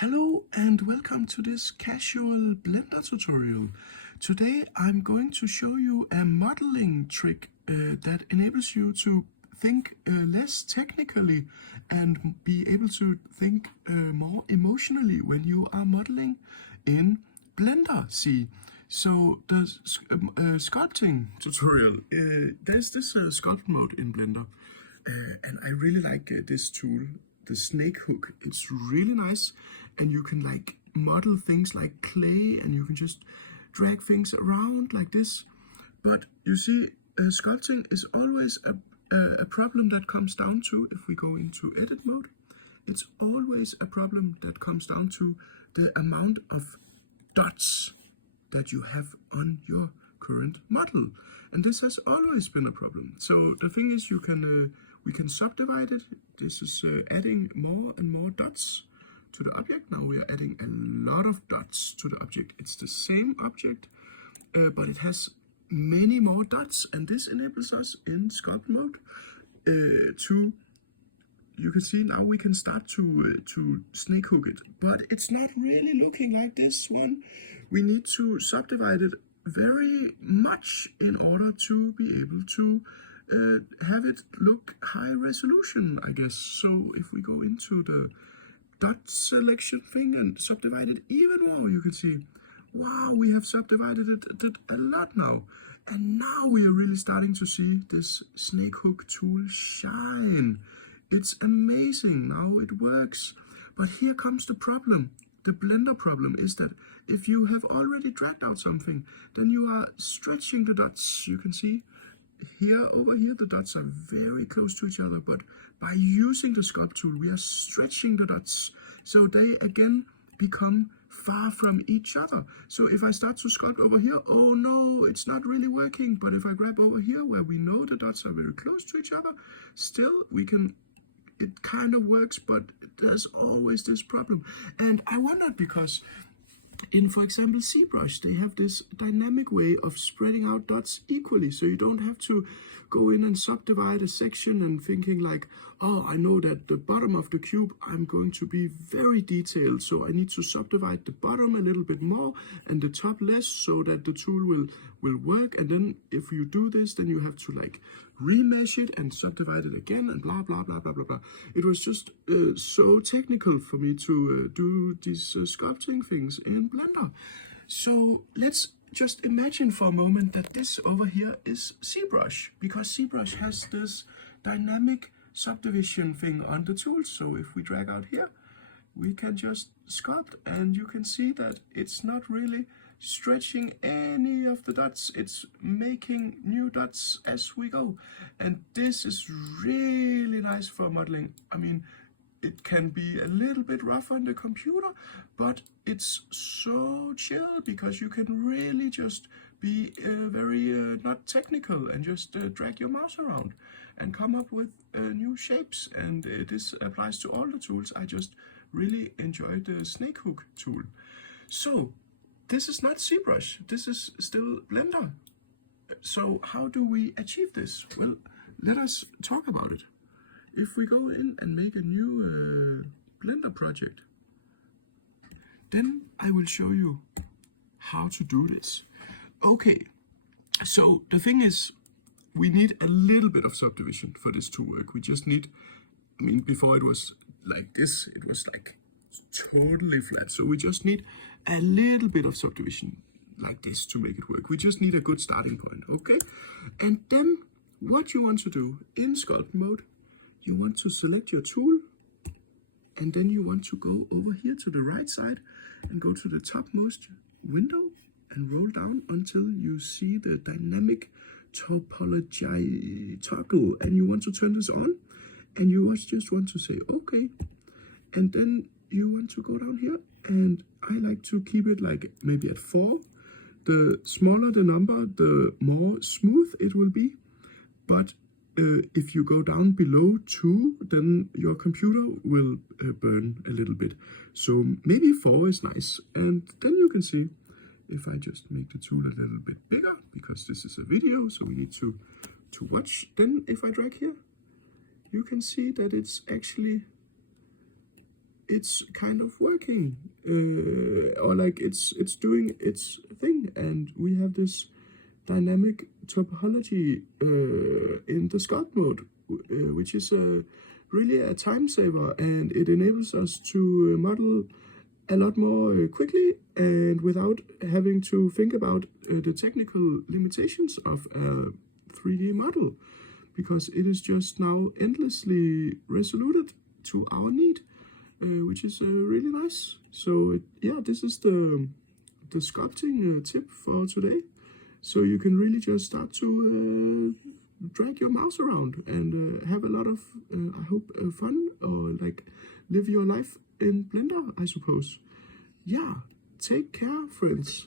Hello and welcome to this casual Blender tutorial. Today I'm going to show you a modeling trick that enables you to think less technically and be able to think more emotionally when you are modeling in Blender. See, so the sculpting tutorial, there's this sculpt mode in Blender and I really like this tool, the snake hook. It's really nice, and you can like model things like clay, and you can just drag things around like this. But you see, sculpting is always a problem that comes down to, if we go into edit mode, it's always a problem that comes down to the amount of dots that you have on your current model, and this has always been a problem. So the thing is, we can subdivide it. This is adding more and more dots to the object. Now we are adding a lot of dots to the object. It's the same object, but it has many more dots, and this enables us in sculpt mode to, you can see now we can start to snake hook it, but it's not really looking like this one. We need to subdivide it very much in order to be able to have it look high resolution, I guess. So if we go into the dot selection thing and subdivide it even more, you can see, wow, we have subdivided it a lot now. And now we are really starting to see this snake hook tool shine. It's amazing, now it works. But here comes the problem. The Blender problem is that if you have already dragged out something, then you are stretching the dots. You can see here, over here, the dots are very close to each other, but by using the sculpt tool, we are stretching the dots, so they again become far from each other. So if I start to sculpt over here, oh no, it's not really working. But if I grab over here, where we know the dots are very close to each other, still we can, it kind of works, but there's always this problem. And I wondered because in, for example, ZBrush, they have this dynamic way of spreading out dots equally, so you don't have to go in and subdivide a section and thinking like, oh, I know that the bottom of the cube, I'm going to be very detailed, so I need to subdivide the bottom a little bit more and the top less so that the tool will work. And then if you do this, then you have to like remesh it and subdivide it again and blah, blah, blah, blah, blah, blah. It was just so technical for me to do these sculpting things in Blender. So let's just imagine for a moment that this over here is ZBrush, because ZBrush has this dynamic subdivision thing on the tool. So if we drag out here, we can just sculpt, and you can see that it's not really stretching any of the dots. It's making new dots as we go, and this is really nice for modeling. I mean, it can be a little bit rough on the computer, but it's so chill because you can really just be very not technical and just drag your mouse around and come up with new shapes. And this applies to all the tools. I just really enjoyed the snake hook tool. So this is not ZBrush, this is still Blender. So how do we achieve this? Well, let us talk about it. If we go in and make a new Blender project, then I will show you how to do this. Okay, so the thing is, we need a little bit of subdivision for this to work. We just need, I mean, before it was like this, it was like totally flat. So we just need a little bit of subdivision like this to make it work. We just need a good starting point, okay? And then what you want to do in sculpt mode, you want to select your tool, and then you want to go over here to the right side and go to the topmost window and roll down until you see the dynamic topology toggle, and you want to turn this on, and you just want to say okay, and then you want to go down here, and I like to keep it like maybe at 4. The smaller the number, the more smooth it will be, but if you go down below 2, then your computer will burn a little bit. So maybe 4 is nice. And then you can see, if I just make the tool a little bit bigger, because this is a video, so we need to watch. Then if I drag here, you can see that it's actually it's kind of working, or like it's doing its thing, and we have this dynamic topology in the sculpt mode, which is really a time saver, and it enables us to model a lot more quickly and without having to think about the technical limitations of a 3D model, because it is just now endlessly resoluted to our need, which is really nice. So yeah, this is the sculpting tip for today. So you can really just start to drag your mouse around and have a lot of, I hope, fun, or like live your life in Blender, I suppose. Yeah, take care, friends.